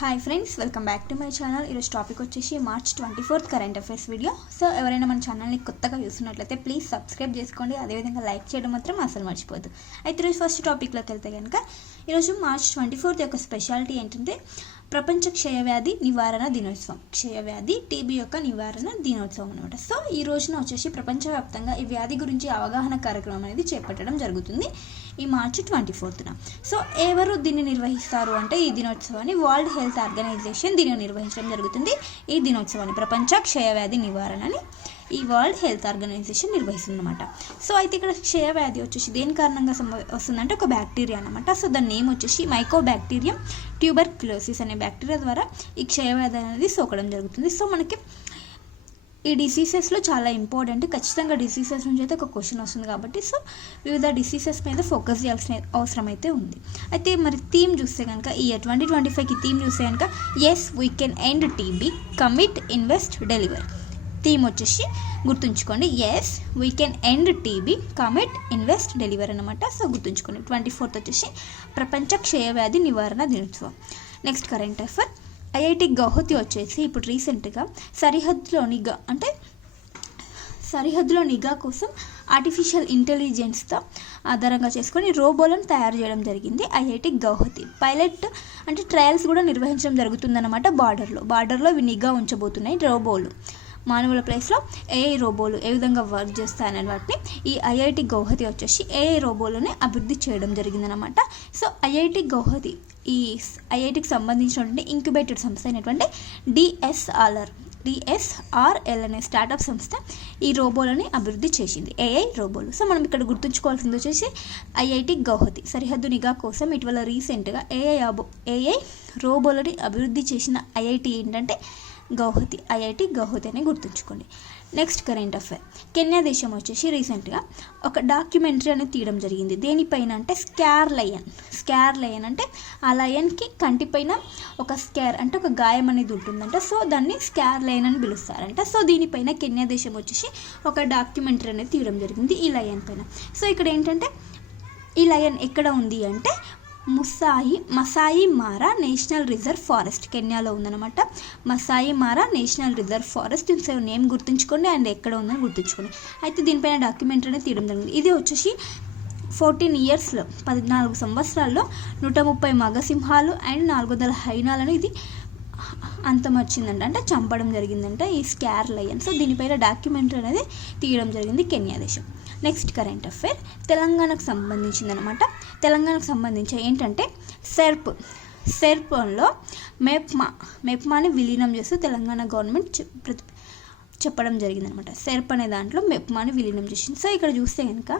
Hi friends, welcome back to my channel. ఈరోజు topic వచ్చేసి March 24 current affairs video. So ఎవరైనా మన ఛానల్ని కొత్తగా చూస్తున్నట్లయితే ప్లీజ్ సబ్స్క్రైబ్ చేసుకోండి, అదేవిధంగా లైక్ చేయడం మాత్రం అసలు మర్చిపోద్దు. అయితే ఈరోజు ఫస్ట్ టాపిక్లోకి వెళ్తే కనుక ఈరోజు మార్చ్ 24 యొక్క స్పెషాలిటీ ఏంటంటే ప్రపంచ క్షయవ్యాధి నివారణ దినోత్సవం. క్షయవ్యాధి టీబీ యొక్క నివారణ దినోత్సవం అనమాట. సో ఈ రోజున వచ్చేసి ప్రపంచవ్యాప్తంగా ఈ వ్యాధి గురించి అవగాహన కార్యక్రమం అనేది చేపట్టడం జరుగుతుంది ఈ మార్చి 24న. సో ఎవరు దీన్ని నిర్వహిస్తారు అంటే ఈ దినోత్సవాన్ని వరల్డ్ హెల్త్ ఆర్గనైజేషన్ దీన్ని నిర్వహించడం జరుగుతుంది. ఈ దినోత్సవాన్ని ప్రపంచ క్షయవ్యాధి నివారణని ఈ వరల్డ్ హెల్త్ ఆర్గనైజేషన్ నిర్వహిస్తుందన్నమాట. సో అయితే ఇక్కడ క్షయవ్యాధి వచ్చేసి దేని కారణంగా వస్తుందంటే ఒక బ్యాక్టీరియా అనమాట. సో దాని నేమ్ వచ్చేసి మైకోబాక్టీరియం ట్యూబర్క్యులోసిస్ అనే బ్యాక్టీరియా ద్వారా ఈ క్షయవ్యాధి అనేది సోకడం జరుగుతుంది. సో మనకి ఈ డిసీజెస్లో చాలా ఇంపార్టెంట్, ఖచ్చితంగా డిసీజెస్ నుంచి అయితే ఒక క్వశ్చన్ వస్తుంది కాబట్టి సో వివిధ డిసీజెస్ మీద ఫోకస్ చేయాల్సిన అవసరం అయితే ఉంది. అయితే మరి థీమ్ చూస్తే కనుక ఈ 2025కి థీమ్ చూస్తే కనుక yes we can end TB, commit, invest, deliver. Theme వచ్చేసి గుర్తుంచుకోండి, yes we can end TB, commit, invest, deliver అనమాట. సో గుర్తుంచుకోండి. 24th వచ్చేసి ప్రపంచ క్షయవ్యాధి నివారణ దినోత్సవం. Next current affair, IIT Guwahati వచ్చేసి ఇప్పుడు రీసెంట్గా సరిహద్దులో నిఘా కోసం ఆర్టిఫిషియల్ ఇంటెలిజెన్స్తో ఆధారంగా చేసుకొని రోబోలను తయారు చేయడం జరిగింది ఐఐటి గౌహతి. పైలట్ అంటే ట్రయల్స్ కూడా నిర్వహించడం జరుగుతుందన్నమాట. బార్డర్లో ఇవి నిఘా ఉంచబోతున్నాయి రోబోలు. మానవుల ప్లేస్లో ఏఐ రోబోలు ఏ విధంగా వర్క్ చేస్తాయనే వాటిని ఈ ఐఐటి గౌహతి వచ్చేసి ఏఐ రోబోలని అభివృద్ధి చేయడం జరిగిందనమాట. సో ఐఐటి గౌహతి ఈ ఐఐటికి సంబంధించినటువంటి ఇంక్యుబేటెడ్ సంస్థ అయినటువంటి డిఎస్ఆర్ఎల్ అనే స్టార్టప్ సంస్థ ఈ రోబోలని అభివృద్ధి చేసింది, ఏఐ రోబోలు. సో మనం ఇక్కడ గుర్తుంచుకోవాల్సింది వచ్చేసి ఐఐటి గౌహతి సరిహద్దు నిఘా కోసం ఇటీవల రీసెంట్గా ఏఐ రోబోలని అభివృద్ధి చేసిన ఐఐటి ఏంటంటే గౌహతి, ఐఐటి గౌహతి అని గుర్తుంచుకోండి. నెక్స్ట్ కరెంట్ అఫైర్, కెన్యా దేశం వచ్చేసి రీసెంట్గా ఒక డాక్యుమెంటరీ అనేది తీయడం జరిగింది. దేనిపైన అంటే స్కార్ లయన్ అంటే ఆ లయన్కి కంటిపైన ఒక స్కార్ అంటే ఒక గాయం అనేది ఉంటుందంట. సో దాన్ని స్కార్ లయన్ అని పిలుస్తారంట. సో దీనిపైన కెన్యా దేశం వచ్చేసి ఒక డాక్యుమెంటరీ అనేది తీయడం జరిగింది ఈ లయన్ పైన. సో ఇక్కడ ఏంటంటే ఈ లయన్ ఎక్కడ ఉంది అంటే మసాయి మారా నేషనల్ రిజర్వ్ ఫారెస్ట్ కెన్యాలో ఉందన్నమాట. మసాయి మారా నేషనల్ రిజర్వ్ ఫారెస్ట్ నేమ్ గుర్తుంచుకోండి అండ్ ఎక్కడ ఉందని గుర్తుంచుకోండి. అయితే దీనిపైన డాక్యుమెంటరీ అనేది తీయడం జరిగింది. ఇది వచ్చేసి 14 ఇయర్స్లో 14 సంవత్సరాల్లో 130 మగసింహాలు అండ్ 400 హైనాలను ఇది అంతమొచ్చిందంట, అంటే చంపడం జరిగిందంట ఈ స్కార్ లయన్. సో దీనిపైన డాక్యుమెంటరీ అనేది తీయడం జరిగింది కెన్యా దేశం. నెక్స్ట్ కరెంట్ అఫైర్, తెలంగాణకు సంబంధించిందనమాట. తెలంగాణకు సంబంధించి ఏంటంటే సెర్ప్లో మెప్మాని విలీనం చేస్తూ తెలంగాణ గవర్నమెంట్ చెప్పడం జరిగిందనమాట. సెర్ప్ అనే దాంట్లో మెప్మాని విలీనం చేసింది. సో ఇక్కడ చూస్తే కనుక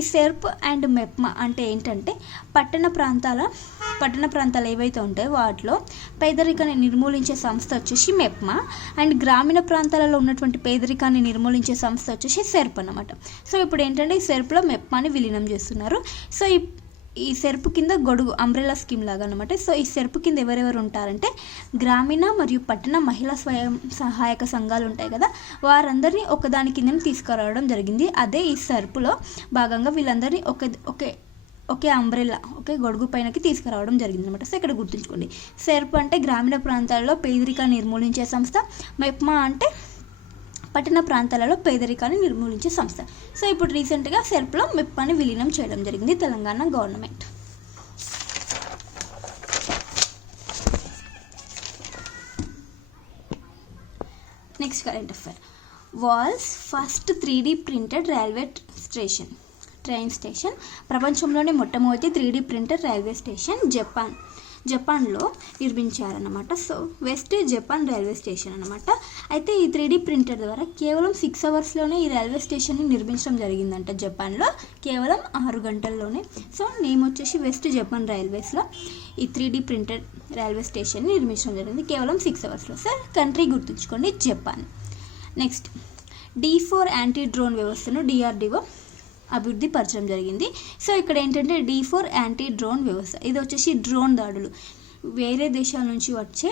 ఈ సెర్ప్ అండ్ మెప్మా అంటే ఏంటంటే పట్టణ ప్రాంతాలు ఏవైతే ఉంటాయో వాటిలో పేదరికాన్ని నిర్మూలించే సంస్థ వచ్చేసి మెప్మా అండ్ గ్రామీణ ప్రాంతాలలో ఉన్నటువంటి పేదరికాన్ని నిర్మూలించే సంస్థ వచ్చేసి సెర్ప్ అన్నమాట. సో ఇప్పుడు ఏంటంటే ఈ సెర్ప్లో మెప్మాని విలీనం చేస్తున్నారు. సో ఈ సెర్ప్ కింద గొడుగు అంబ్రెలా స్కీమ్ లాగా అనమాట. సో ఈ సెర్ప్ కింద ఎవరెవరు ఉంటారంటే గ్రామీణ మరియు పట్టణ మహిళా స్వయం సహాయక సంఘాలు ఉంటాయి కదా, వారందరినీ ఒకదాని కింద తీసుకురావడం జరిగింది. అదే ఈ సెర్ప్లో భాగంగా వీళ్ళందరినీ ఒకే అంబ్రెలా గొడుగు పైనకి తీసుకురావడం జరిగింది అనమాట. సో ఇక్కడ గుర్తుంచుకోండి, సెర్ప్ అంటే గ్రామీణ ప్రాంతాల్లో పేదరికాన్ని నిర్మూలించే సంస్థ, మెప్మా అంటే పట్టణ ప్రాంతాలలో పేదరికాన్ని నిర్మూలించే సంస్థ. సో ఇప్పుడు రీసెంట్గా సెర్ప్లో మెప్మాని విలీనం చేయడం జరిగింది Telangana government. Next current affair, world's first 3D printed train station. ప్రపంచంలోనే మొట్టమొదటి 3D ప్రింటెడ్ రైల్వే స్టేషన్ జపాన్లో నిర్మించారన్నమాట. So west Japan railway station అనమాట. అయితే ఈ 3D ప్రింటర్ ద్వారా కేవలం 6 అవర్స్లోనే ఈ రైల్వే స్టేషన్ని నిర్మించడం జరిగిందంట జపాన్లో, కేవలం 6 గంటల్లోనే. సో నేమ్ వచ్చేసి వెస్ట్ జపాన్ రైల్వేస్లో ఈ 3D ప్రింటెడ్ రైల్వే స్టేషన్ని నిర్మించడం జరిగింది కేవలం 6 అవర్స్లో. సో కంట్రీ గుర్తుంచుకోండి, Japan. Next D4 anti drone వ్యవస్థను DRDO అభివృద్ధి పరచడం జరిగింది. సో ఇక్కడ ఏంటంటే D4 యాంటీ డ్రోన్ వ్యవస్థ, ఇది వచ్చేసి డ్రోన్ దాడులు, వేరే దేశాల నుంచి వచ్చే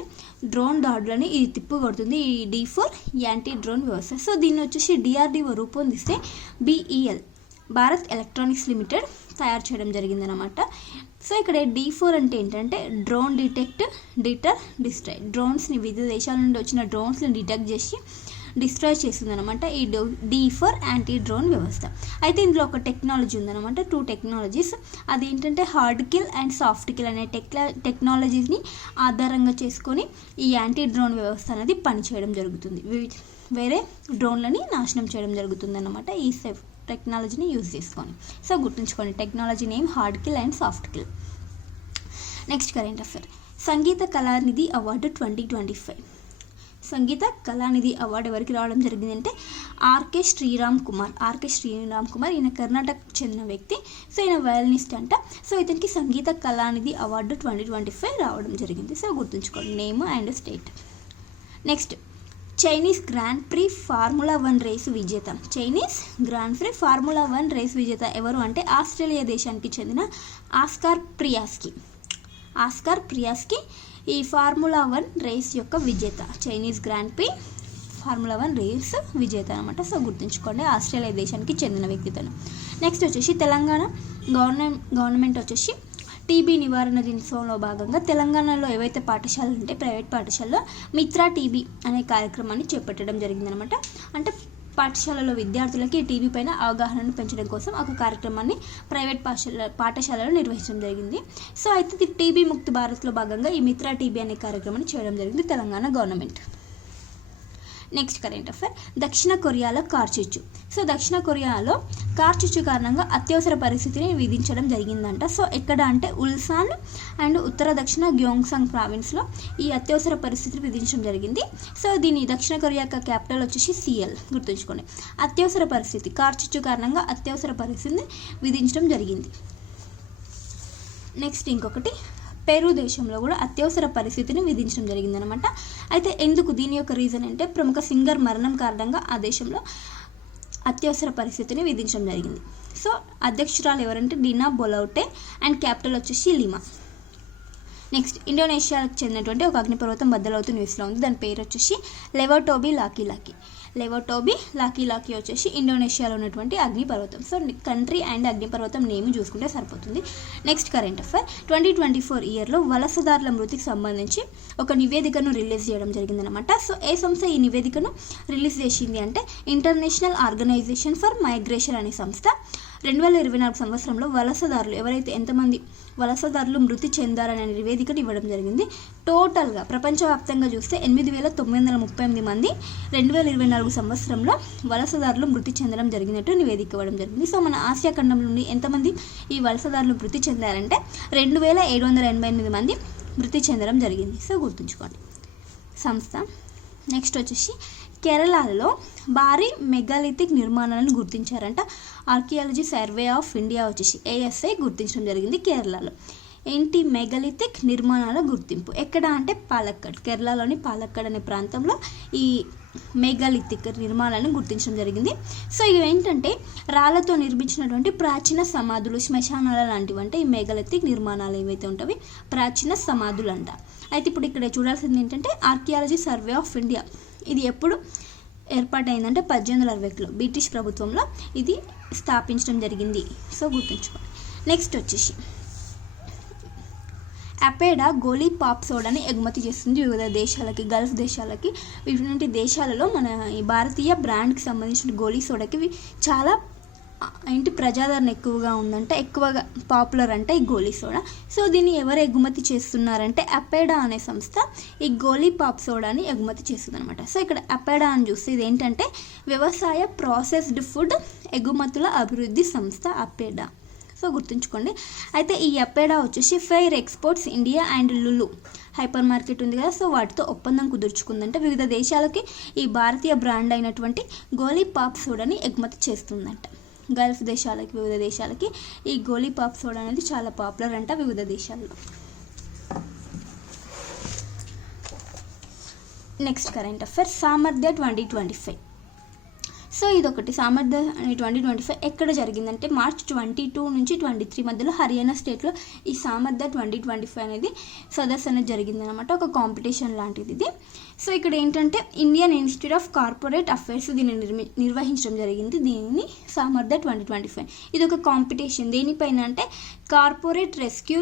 డ్రోన్ దాడులని ఇది తిప్పుకొడుతుంది ఈ D4 యాంటీ డ్రోన్ వ్యవస్థ. సో దీన్ని వచ్చేసి DRDO రూపొందిస్తే BEL Bharat electronics limited తయారు చేయడం జరిగిందనమాట. సో ఇక్కడ D4 అంటే ఏంటంటే డ్రోన్ డిటెక్ట్, డిటర్, డిస్ట్రాయ్. డ్రోన్స్ని వివిధ దేశాల నుండి వచ్చిన డ్రోన్స్ని డిటెక్ట్ చేసి డిస్ట్రాయ్ చేస్తుంది అనమాట ఈ D4 యాంటీ డ్రోన్ వ్యవస్థ. అయితే ఇందులో ఒక టెక్నాలజీ ఉందన్నమాట, 2 టెక్నాలజీస్. అదేంటంటే hard kill and soft kill అనే టెక్నాలజీస్ని ఆధారంగా చేసుకొని ఈ యాంటీ డ్రోన్ వ్యవస్థ అనేది పనిచేయడం జరుగుతుంది. వేరే డ్రోన్లని నాశనం చేయడం జరుగుతుంది అన్నమాట ఈ టెక్నాలజీని యూజ్ చేసుకొని. సో గుర్తుంచుకోండి, technology name hard kill and soft kill. Next current affair. Sangita Kalanidhi award 2025. Sangita Kalanidhi award ఎవరికి రావడం జరిగిందంటే ఆర్కే శ్రీరామ్ కుమార్. ఈయన కర్ణాటకకు చెందిన వ్యక్తి. సో ఈయన వయలినిస్ట్ అంట. సో ఇతనికి సంగీత కళానిధి అవార్డు 2025 రావడం జరిగింది. సో గుర్తుంచుకోండి name and state. Next, Chinese grand pre formula 1 race విజేత. Chinese grand pre formula 1 race విజేత ఎవరు అంటే ఆస్ట్రేలియా దేశానికి చెందిన ఆస్కార్ ప్రియాస్కి ఈ ఫార్ములా 1 రేస్ యొక్క విజేత. Chinese grand pre formula 1 race విజేత అనమాట. సో గుర్తుంచుకోండి, ఆస్ట్రేలియా దేశానికి చెందిన వ్యక్తితను. నెక్స్ట్ వచ్చేసి తెలంగాణ గవర్నమెంట్ వచ్చేసి టీబీ నివారణ దినోత్సవంలో భాగంగా తెలంగాణలో ఏవైతే పాఠశాలలు ఉంటే ప్రైవేట్ పాఠశాలలో మిత్రా టీబీ అనే కార్యక్రమాన్ని చేపట్టడం జరిగిందనమాట. అంటే పాఠశాలలో విద్యార్థులకి టీబీ పైన అవగాహనను పెంచడం కోసం ఒక కార్యక్రమాన్ని ప్రైవేట్ పాఠశాలలో నిర్వహించడం జరిగింది. సో అయితే టీబీ ముక్తి భారత్లో భాగంగా ఈ మిత్రా టీబీ అనే కార్యక్రమాన్ని చేయడం జరిగింది Telangana government. Next current affair. దక్షిణ కొరియాలో కార్చిచ్చు. సో దక్షిణ కొరియాలో కార్చిచ్చు కారణంగా అత్యవసర పరిస్థితిని విధించడం జరిగిందంట. సో ఎక్కడ అంటే ఉల్సాన్ అండ్ ఉత్తర దక్షిణ గ్యోంగ్సాంగ్ ప్రావిన్స్లో ఈ అత్యవసర పరిస్థితిని విధించడం జరిగింది. సో దీని దక్షిణ కొరియా యొక్క క్యాపిటల్ వచ్చేసి సిఎల్. గుర్తుంచుకోండి, అత్యవసర పరిస్థితి, కార్చిచ్చు కారణంగా అత్యవసర పరిస్థితిని విధించడం జరిగింది. నెక్స్ట్ ఇంకొకటి, పెరు దేశంలో కూడా అత్యవసర పరిస్థితిని విధించడం జరిగిందనమాట. అయితే ఎందుకు, దీని యొక్క రీజన్ అంటే ప్రముఖ సింగర్ మరణం కారణంగా ఆ దేశంలో అత్యవసర పరిస్థితిని విధించడం జరిగింది. సో అధ్యక్షురాలు ఎవరంటే డినా బొలౌటే అండ్ క్యాపిటల్ వచ్చేసి లిమా. నెక్స్ట్, ఇండోనేషియాకు చెందినటువంటి ఒక అగ్నిపర్వతం బద్దలవుతూ న్యూస్లో ఉంది. దాని పేరు వచ్చేసి లెవోటోబీ లాకీ వచ్చేసి ఇండోనేషియాలో ఉన్నటువంటి అగ్నిపర్వతం. సో కంట్రీ అండ్ అగ్నిపర్వతం నేమ్ చూసుకుంటే సరిపోతుంది. Next current affair. 2024 ఇయర్లో వలసదారుల మృతికి సంబంధించి ఒక నివేదికను రిలీజ్ చేయడం జరిగిందనమాట. సో ఏ సంస్థ ఈ నివేదికను రిలీజ్ చేసింది అంటే ఇంటర్నేషనల్ ఆర్గనైజేషన్ ఫర్ మైగ్రేషన్ అనే సంస్థ 2024 సంవత్సరంలో వలసదారులు ఎవరైతే ఎంతమంది వలసదారులు మృతి చెందారనే నివేదికను ఇవ్వడం జరిగింది. టోటల్గా ప్రపంచవ్యాప్తంగా చూస్తే 8,938 మంది 2024 సంవత్సరంలో వలసదారులు మృతి చెందడం జరిగినట్టు నివేదిక ఇవ్వడం జరిగింది. సో మన ఆసియా ఖండం నుండి ఎంతమంది ఈ వలసదారులు మృతి చెందారంటే 2,788 మంది మృతి చెందడం జరిగింది. సో గుర్తుంచుకోండి సంస్థ. నెక్స్ట్ వచ్చేసి కేరళలో భారీ మెగాలిథిక్ నిర్మాణాలను గుర్తించారంట. ఆర్కియాలజీ సర్వే ఆఫ్ ఇండియా వచ్చేసి ASI గుర్తించడం జరిగింది కేరళలో. ఏంటి మెగాలిథిక్ నిర్మాణాల గుర్తింపు ఎక్కడ అంటే పాలక్కడ్, కేరళలోని పాలక్కడ్ అనే ప్రాంతంలో ఈ మెగాలిథిక్ నిర్మాణాలను గుర్తించడం జరిగింది. సో ఇవి ఏంటంటే రాళ్లతో నిర్మించినటువంటి ప్రాచీన సమాధులు, శ్మశానాల లాంటివి. అంటే ఈ మెగాలిథిక్ నిర్మాణాలు ఏవైతే ఉంటాయి ప్రాచీన సమాధులు అంట. అయితే ఇప్పుడు ఇక్కడ చూడాల్సింది ఏంటంటే ఆర్కియాలజీ సర్వే ఆఫ్ ఇండియా ఇది ఎప్పుడు ఏర్పాటైందంటే 1861లో బ్రిటిష్ ప్రభుత్వంలో ఇది స్థాపించడం జరిగింది. సో గుర్తుంచుకోండి. నెక్స్ట్ వచ్చేసి అపెడా గోలీ పాప్ సోడాని ఎగుమతి చేస్తుంది వివిధ దేశాలకి, గల్ఫ్ దేశాలకి. ఇటువంటి దేశాలలో మన ఈ భారతీయ బ్రాండ్కి సంబంధించిన గోలీ సోడాకి చాలా ప్రజాదరణ ఎక్కువగా ఉందంటే, ఎక్కువగా పాపులర్ అంటే ఈ గోలీ సోడా. సో దీన్ని ఎవరు ఎగుమతి చేస్తున్నారంటే అపెడా అనే సంస్థ ఈ గోలీ పాప్ సోడాని ఎగుమతి చేస్తుంది అనమాట. సో ఇక్కడ అపెడా అని చూస్తే ఇది ఏంటంటే వ్యవసాయ ప్రాసెస్డ్ ఫుడ్ ఎగుమతుల అభివృద్ధి సంస్థ అపెడా. సో గుర్తుంచుకోండి. అయితే ఈ అపెడా వచ్చేసి fair exports India and Lulu hyper market ఉంది కదా, సో వాటితో ఒప్పందం కుదుర్చుకుందంటే వివిధ దేశాలకి ఈ భారతీయ బ్రాండ్ అయినటువంటి గోలీ పాప్ సోడాని ఎగుమతి చేస్తుందంట. గల్ఫ్ దేశాలకి, వివిధ దేశాలకి ఈ గోలీ పాప్ సోడా అనేది చాలా పాపులర్ అంట వివిధ దేశాల్లో. Next current affair. సామర్థ్య 2025. సో ఇదొకటి సామర్థ్య 2025 ఎక్కడ జరిగిందంటే మార్చ్ 22 నుంచి 23 మధ్యలో హర్యానా స్టేట్లో ఈ సామర్థ్య 2025 అనేది సదస్సు అనేది జరిగిందనమాట. ఒక కాంపిటీషన్ లాంటిది ఇది. సో ఇక్కడ ఏంటంటే Indian institute of corporate affairs దీన్ని నిర్వహించడం జరిగింది. దీనిని సామర్థ్య 2025. ఇది ఒక కాంపిటీషన్ దేనిపైన అంటే కార్పొరేట్ రెస్క్యూ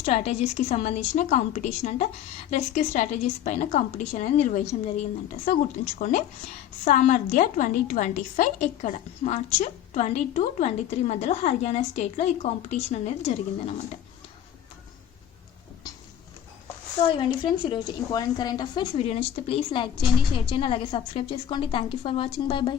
స్ట్రాటజీస్కి సంబంధించిన కాంపిటీషన్ అంట. రెస్క్యూ స్ట్రాటజీస్ పైన కాంపిటీషన్ అనేది నిర్వహించడం జరిగిందంట. సో గుర్తుంచుకోండి, సామర్థ్య 2025 ఎక్కడ మార్చ్ 22-23 మధ్యలో హర్యానా స్టేట్లో ఈ కాంపిటీషన్ అనేది జరిగిందనమాట. సో ఇవ్వండి ఫ్రెండ్స్ ఈరోజు ఇంపార్టెంట్ కరెంట్ అఫైర్స్. వీడియో నచ్చితే ప్లీజ్ లైక్ చేయండి, షేర్ చేయండి, అలాగే సబ్స్క్రైబ్ చేసుకోండి. Thank you for watching. By by.